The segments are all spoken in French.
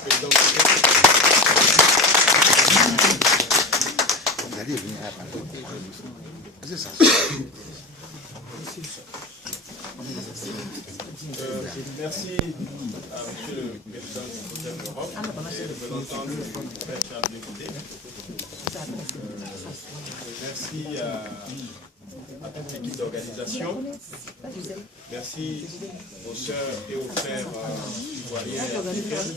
président. Merci à monsieur le président du Conseil de l'Europe et représentant du frère Charles Député. Merci à toute l'équipe d'organisation. Merci aux sœurs et aux frères ivoiriens et africains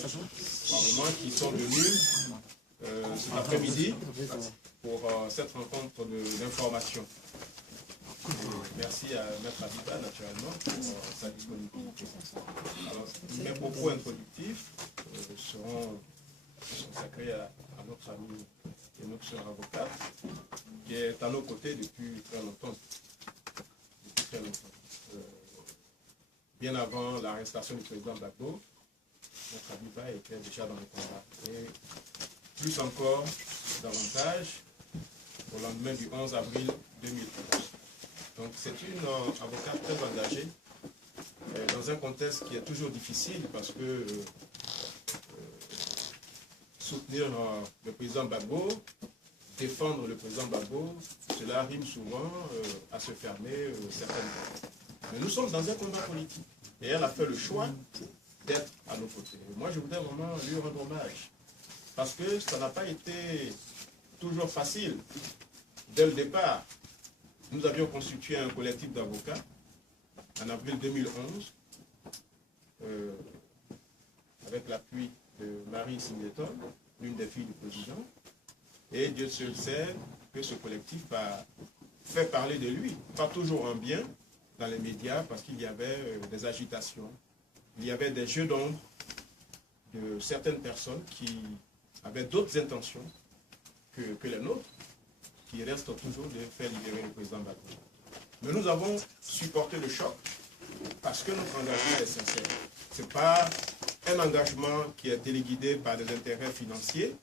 qui sont venus cet après-midi pour cette rencontre d'information. Merci à Maître Abida, naturellement, pour sa disponibilité. Alors, mes propos introductifs seront consacrés à notre ami et notre sœur avocate, qui est à nos côtés depuis très longtemps. Bien avant l'arrestation du président Gbagbo, notre Abida était déjà dans le combat. Et plus encore, davantage, au lendemain du 11 avril 2011. Donc c'est une avocate très engagée dans un contexte qui est toujours difficile parce que soutenir le président Gbagbo, défendre le président Gbagbo, cela rime souvent à se fermer certaines portes. Mais nous sommes dans un combat politique et elle a fait le choix d'être à nos côtés. Et moi je voudrais vraiment lui rendre hommage parce que ça n'a pas été toujours facile dès le départ. Nous avions constitué un collectif d'avocats en avril 2011 avec l'appui de Marie Singleton, l'une des filles du président. Et Dieu seul sait que ce collectif a fait parler de lui, pas toujours en bien dans les médias parce qu'il y avait des agitations, il y avait des jeux d'ombre de certaines personnes qui avaient d'autres intentions que les nôtres, qui reste toujours de faire libérer le président Gbagbo. Mais nous avons supporté le choc parce que notre engagement est sincère. Ce n'est pas un engagement qui est téléguidé par des intérêts financiers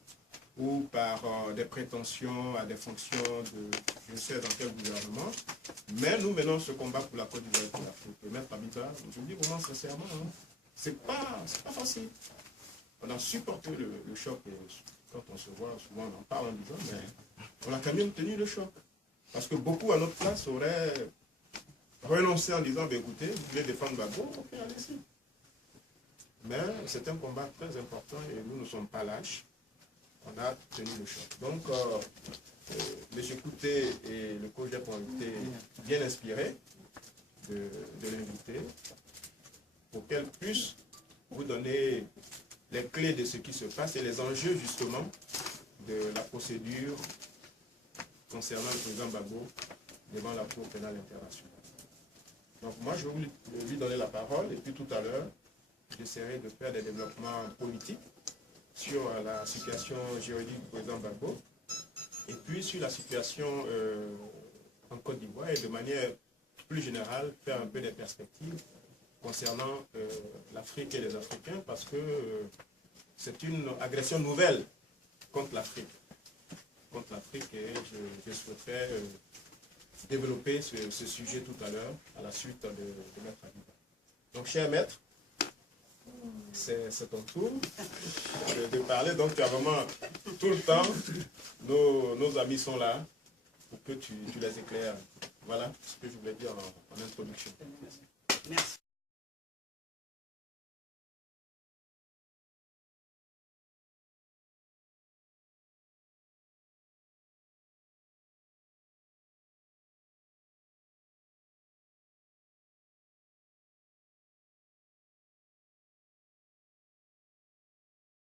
ou par des prétentions à des fonctions de je ne sais dans quel gouvernement, mais nous menons ce combat pour la Côte d'Ivoire et pour l'Afrique. Et Maître Abida, je vous dis vraiment sincèrement, c'est pas facile. On a supporté le choc et quand on se voit, souvent on en parle en disant, mais on a quand même tenu le choc. Parce que beaucoup à notre place auraient renoncé en disant, écoutez, vous voulez défendre Gbagbo, ok, allez-y. Mais c'est un combat très important et nous ne sommes pas lâches. On a tenu le choc. Donc, M. Kouté et le COJEP ont été bien inspirés de l'inviter pour qu'elle puisse vous donner les clés de ce qui se passe et les enjeux justement de la procédure concernant le président Gbagbo devant la Cour pénale internationale. Donc moi je vais lui donner la parole et puis tout à l'heure j'essaierai de faire des développements politiques sur la situation juridique du président Gbagbo et puis sur la situation en Côte d'Ivoire et de manière plus générale faire un peu des perspectives concernant l'Afrique et les Africains parce que c'est une agression nouvelle contre l'Afrique. Et je souhaiterais développer ce sujet tout à l'heure à la suite de Maître Abida. Donc cher Maître, c'est ton tour de parler, donc tu as vraiment tout le temps, nos amis sont là pour que tu les éclaires. Voilà ce que je voulais dire en introduction. Merci.